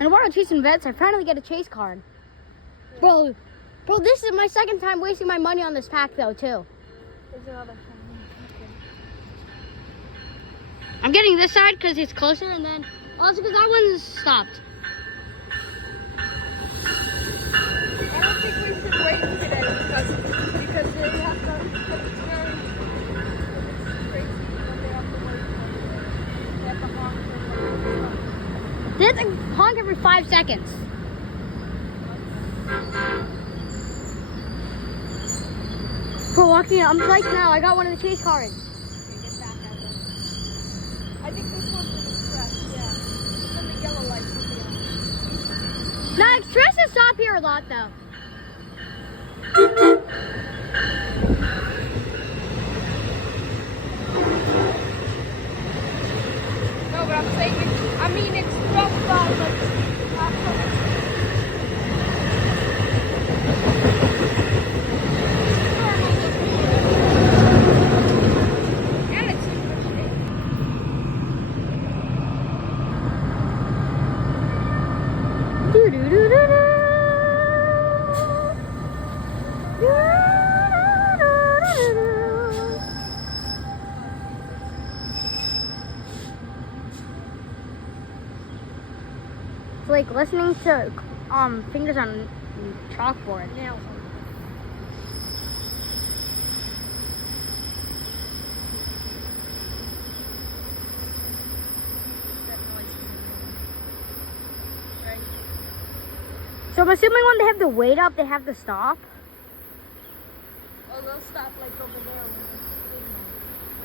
And while I'm chasing vets, I finally get a chase card. Bro, this is my second time wasting my money on this pack though, too. There's another shiny. I'm getting this side because it's closer, and then also because that one's stopped. I don't think we should wait today because they have to. It's very crazy when they have to wait. They have to honk for They have to honk every 5 seconds. Bro, walking, I'm like now. I got one of the chase cards. I think this one's an express, yeah. It's in the yellow light. Nah, expresses stop here a lot though. No, but I'm saying it's, I mean, it's just like, and it's in good shape. It's like listening to fingers on chalkboard. Nails. So I'm assuming when they have to wait up, they have to stop. Oh, they'll stop like over